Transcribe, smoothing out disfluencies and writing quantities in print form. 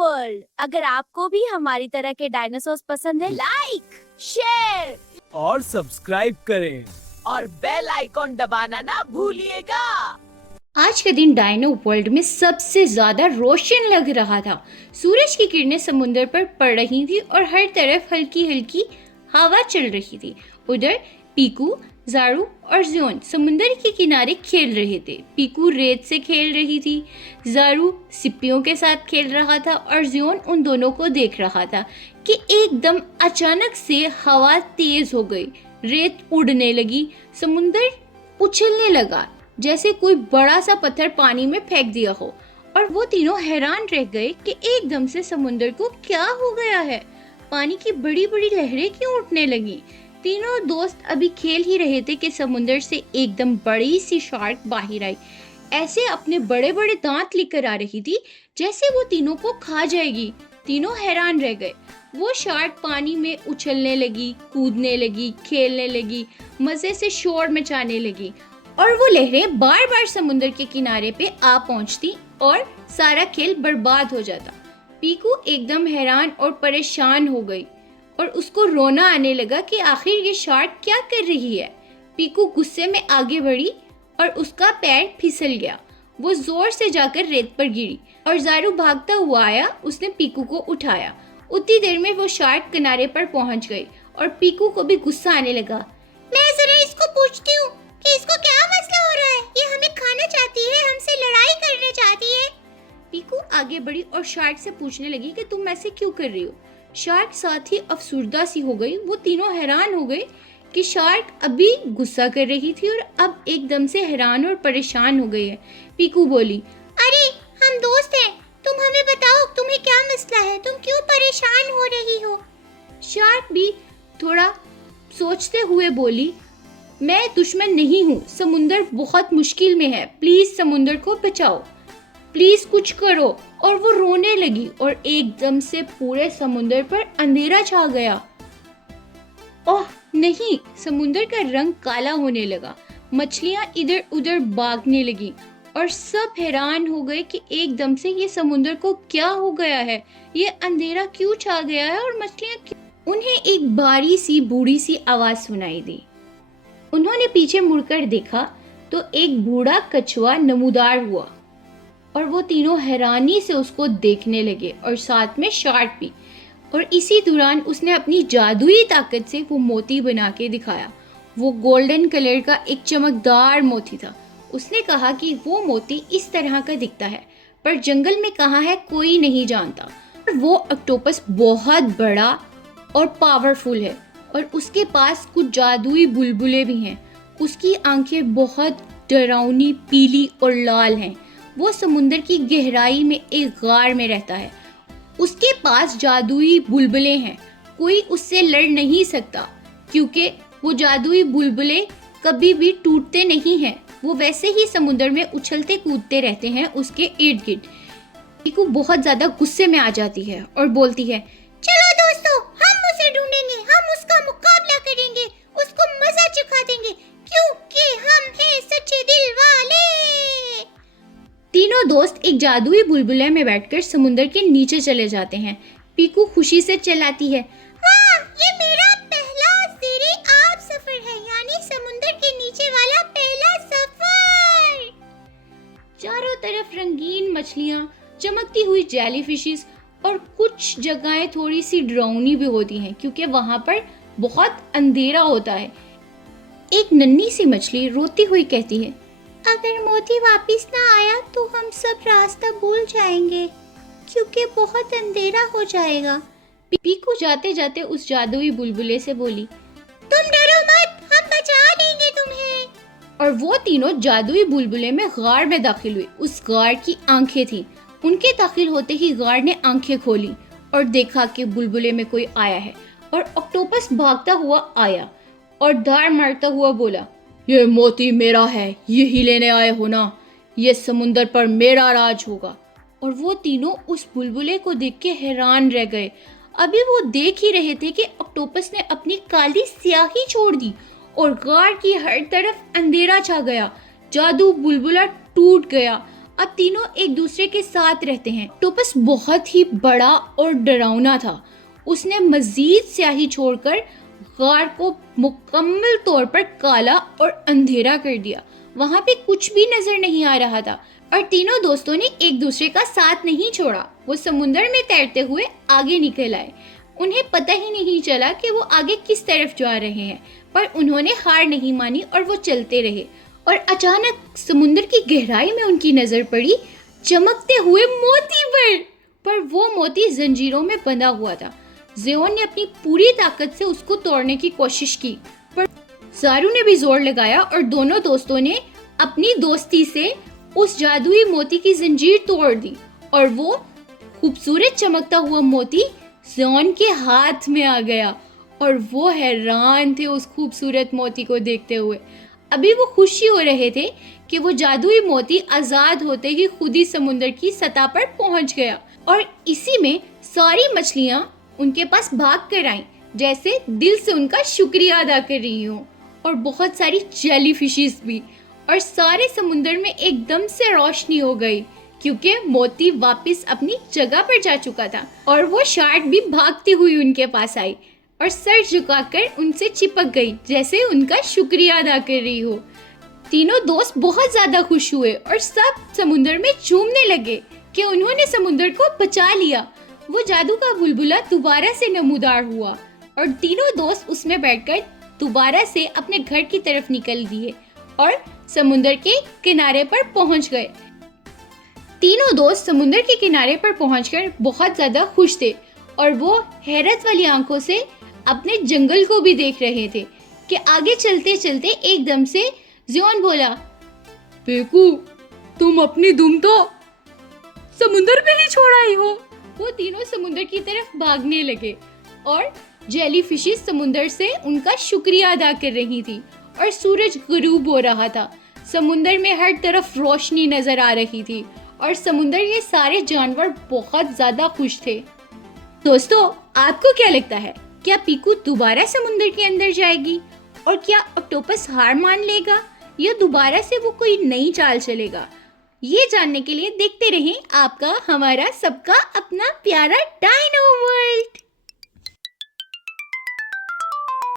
World. अगर आपको भी हमारी तरह के डायनासोर पसंद है, लाइक, शेयर और सब्सक्राइब करें और बेल आइकॉन दबाना ना भूलिएगा। आज का दिन डायनो वर्ल्ड में सबसे ज्यादा रोशन लग रहा था। सूरज की किरणें समुद्र पर पड़ रही थी और हर तरफ हल्की हल्की हवा चल रही थी। उधर पीकू, जारू और जियोन समुद्र के किनारे खेल रहे थे। पीकू रेत से खेल रही थी, जारू सिप्पियों के साथ खेल रहा था और जियोन उन दोनों को देख रहा था कि एकदम अचानक से हवा तेज हो गई, रेत उड़ने लगी, समुद्र उछलने लगा जैसे कोई बड़ा सा पत्थर पानी में फेंक दिया हो। और वो तीनों हैरान रह गए कि एकदम से समुद्र को क्या हो गया है, पानी की बड़ी बड़ी लहरें क्यों उठने लगी। तीनों दोस्त अभी खेल ही रहे थे कि समुद्र से एकदम बड़ी सी शार्क बाहर आई। ऐसे अपने बड़े बड़े दांत लेकर आ रही थी जैसे वो तीनों को खा जाएगी। तीनों हैरान रह गए। वो शार्क पानी में उछलने लगी, कूदने लगी, खेलने लगी, मजे से शोर मचाने लगी और वो लहरें बार बार समुद्र के किनारे पे आ पहुंचती और सारा खेल बर्बाद हो जाता। पीकू एकदम हैरान और परेशान हो गई और उसको रोना आने लगा कि आखिर ये शार्क क्या कर रही है। पीकू गुस्से में आगे बढ़ी और उसका पैर फिसल गया। वो जोर से जाकर रेत पर गिरी और जारू भागता हुआ आया, उसने पीकू को उठाया। उतनी देर में वो शार्क किनारे पर पहुंच गई और पीकू को भी गुस्सा आने लगा। मैं जरा इसको पूछती हूँ कि इसको क्या मसला हो रहा है, ये हमें खाना चाहती है, हमसे लड़ाई करना चाहती है। पीकू आगे बढ़ी और शार्क से पूछने लगी कि तुम ऐसे क्यों कर रही हो। शार्क साथ ही अफसुर्दा सी हो गई। वो तीनों हैरान हो गए कि शार्क अभी गुस्सा कर रही थी और अब एकदम से हैरान और परेशान हो गई है। पीकू बोली, अरे हम दोस्त हैं, तुम हमें बताओ तुम्हें क्या मसला है, तुम क्यों परेशान हो रही हो। शार्क भी थोड़ा सोचते हुए बोली, मैं दुश्मन नहीं हूँ, समुंदर बहुत मुश्किल में है, प्लीज समुंदर को बचाओ, प्लीज कुछ करो। और वो रोने लगी और एकदम से पूरे समुंदर पर अंधेरा छा गया। ओह नहीं, समुंदर का रंग काला होने लगा, मछलियां इधर उधर भागने लगी और सब हैरान हो गए कि एकदम से ये समुंदर को क्या हो गया है, ये अंधेरा क्यों छा गया है और मछलियां क्यों। उन्हें एक भारी सी बूढ़ी सी आवाज सुनाई दी। उन्होंने पीछे मुड़कर देखा तो एक बूढ़ा कछुआ नमूदार हुआ और वो तीनों हैरानी से उसको देखने लगे और साथ में शार्क भी। और इसी दौरान उसने अपनी जादुई ताकत से वो मोती बना के दिखाया। वो गोल्डन कलर का एक चमकदार मोती था। उसने कहा कि वो मोती इस तरह का दिखता है पर जंगल में कहाँ है कोई नहीं जानता। वो ऑक्टोपस बहुत बड़ा और पावरफुल है और उसके पास कुछ जादुई बुलबुलें भी हैं। उसकी आंखें बहुत डरावनी पीली और लाल हैं। वो समुद्र की गहराई में एक गार में रहता है। उसके पास जादुई बुलबुलें हैं, कोई उससे लड़ नहीं सकता क्योंकि वो जादुई बुलबुलें कभी भी टूटते नहीं हैं। वो वैसे ही समुद्र में उछलते कूदते रहते हैं उसके इर्द गिर्द। पीकू बहुत ज्यादा गुस्से में आ जाती है और बोलती है, चलो दोस्तों, हम उसे ढूंढेंगे, हम उसका मुकाबला करेंगे, उसको मजा चखा देंगे क्योंकि हम हैं सच्चे दिल वाले। तीनों दोस्त एक जादुई बुलबुले में बैठकर समुद्र के नीचे चले जाते हैं। पीकू खुशी से चिल्लाती है, वाह, ये मेरा पहला ज़ेरे आब सफर है, यानी समुद्र के नीचे वाला पहला सफर। चारों तरफ रंगीन मछलियां, चमकती हुई जेलीफिशेस और कुछ जगहें थोड़ी सी डरावनी भी होती हैं क्योंकि वहां पर बहुत अंधेरा होता है। एक नन्ही सी मछली रोती हुई कहती है, अगर मोती वापस ना आया तो हम सब रास्ता भूल जाएंगे क्योंकि बहुत अंधेरा हो जाएगा। पीकू जाते जाते उस जादुई बुलबुले से बोली, तुम डरो मत, हम बचा देंगे तुम्हें। और वो तीनों जादुई बुलबुले में गार में दाखिल हुई। उस गार की आंखें थीं। उनके दाखिल होते ही गार ने आंखें खोली और देखा कि बुलबुले में कोई आया है और ऑक्टोपस भागता हुआ आया और धार मारता हुआ बोला, ये मोती मेरा है, यही लेने आए हो ना, ये समुंदर पर मेरा राज होगा। और वो तीनों उस बुलबुले को देख के हैरान रह गए। अभी वो देख ही रहे थे कि ऑक्टोपस ने अपनी काली स्याही छोड़ दी और गार की हर तरफ अंधेरा छा गया। जादू बुलबुला टूट गया। अब तीनों एक दूसरे के साथ रहते हैं। ऑक्टोपस बहुत ही बड़ा और डरावना था। उसने मजीद स्याही छोड़कर गार को मुकम्मल तौर पर काला और अंधेरा कर दिया। वहां पे कुछ भी नजर नहीं आ रहा था और तीनों दोस्तों ने एक दूसरे का साथ नहीं छोड़ा। वो समुंदर में तैरते हुए आगे निकल आए। उन्हें पता ही नहीं चला कि वो आगे किस तरफ जा रहे हैं, पर उन्होंने हार नहीं मानी और वो चलते रहे। और अचानक समुंदर की गहराई में उनकी नजर पड़ी चमकते हुए मोती पर वो मोती जंजीरों में बंधा हुआ था। ज़ियोन ने अपनी पूरी ताकत से उसको तोड़ने की कोशिश की, पर ज़ारू ने भी जोर लगाया और दोनों दोस्तों ने अपनी दोस्ती से उस जादुई मोती की जंजीर तोड़ दी और वो खूबसूरत चमकता हुआ मोती ज़ियोन के हाथ में आ गया और वो हैरान थे उस खूबसूरत मोती को देखते हुए। अभी वो खुशी हो रहे थे कि वो जादुई मोती आज़ाद होते ही खुद ही समुंदर की सतह पर पहुंच गया और इसी में सारी मछलियां उनके पास भाग कर आईं, जैसे दिल से उनका शुक्रिया अदा कर रही हूँ। और बहुत सारी जेली फिशेस भी, और सारे समुंदर में एकदम से रोशनी हो गई क्योंकि मोती वापस अपनी जगह पर जा चुका था। और वो शार्क भी भागती हुई उनके पास आई और सर झुकाकर उनसे चिपक गई, जैसे उनका शुक्रिया अदा कर रही हो। तीनों दोस्त बहुत ज्यादा खुश हुए और सब समुंदर में झूमने लगे कि उन्होंने समुंदर को बचा लिया। वो जादू का बुलबुला दोबारा से नमूदार हुआ और तीनों दोस्त उसमें बैठकर दोबारा से अपने घर की तरफ निकल दिए और समुंदर के किनारे पर पहुंच गए। तीनों दोस्त समुंदर के किनारे पर पहुंचकर बहुत ज्यादा खुश थे और वो हैरत वाली आंखों से अपने जंगल को भी देख रहे थे कि आगे चलते चलते एकदम से ज़ियोन बोला, पेकू, तुम अपनी दुम तो समुंदर में ही छोड़ आई हो। वो तीनों समुंदर की तरफ भागने लगे और जेली फिशेस समुंदर से उनका शुक्रिया अदा कर रही थी और सूरज गुरूब हो रहा था। समुंदर में हर तरफ रोशनी नजर आ रही थी और समुंदर के सारे जानवर बहुत ज्यादा खुश थे। दोस्तों, आपको क्या लगता है, क्या पीकू दोबारा समुंदर के अंदर जाएगी और क्या ऑक्टोपस हार मान लेगा या दोबारा से वो कोई नई चाल चलेगा? ये जानने के लिए देखते रहें आपका हमारा सबका अपना प्यारा डायनो वर्ल्ड।